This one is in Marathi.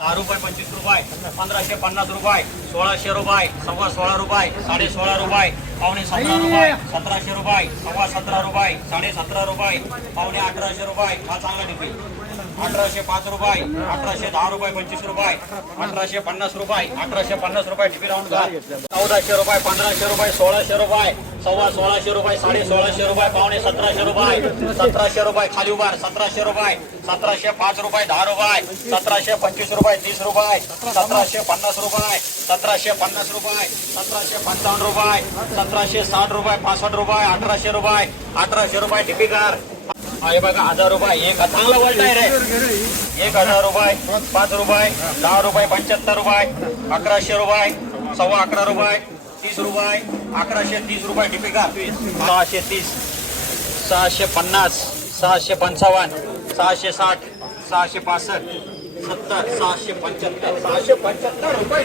10 रुपये 25 रुपये 1550 रुपये 1600 रुपये 16.5 रुपये 16.5 रुपये पावणे 17 रुपये 1700 रुपये 17.5 रुपये 17.5 रुपये पावणे 1800 रुपये हा चांगला डिपी 1805 रुपये 1810 रुपये 25 रुपये 1850 रुपये 1850 रुपये डिपी राऊंड का 1400 रुपये 1500 रुपये 1600 रुपये 16.5 रुपये 16.5 रुपये पावणे 1700 रुपये 1700 रुपये खाली उभार 1700 रुपये 1705 रुपये 10 रुपये 1725 रुपये 30 रुपये 1750 रुपये 1750 रुपये 1755 रुपये 1760 रुपये 65 रुपये 1800 रुपये 1800 रुपये डिपी कार हे बघा 1000 रुपये एक चांगला वोल्ट आहे रे 1000 रुपये 5 रुपये 10 रुपये 75 रुपये 1100 रुपये 11.25 रुपये 30 रुपये 1130 रुपये डिपी कार 630 650 655 660 665 70 675 675 रुपये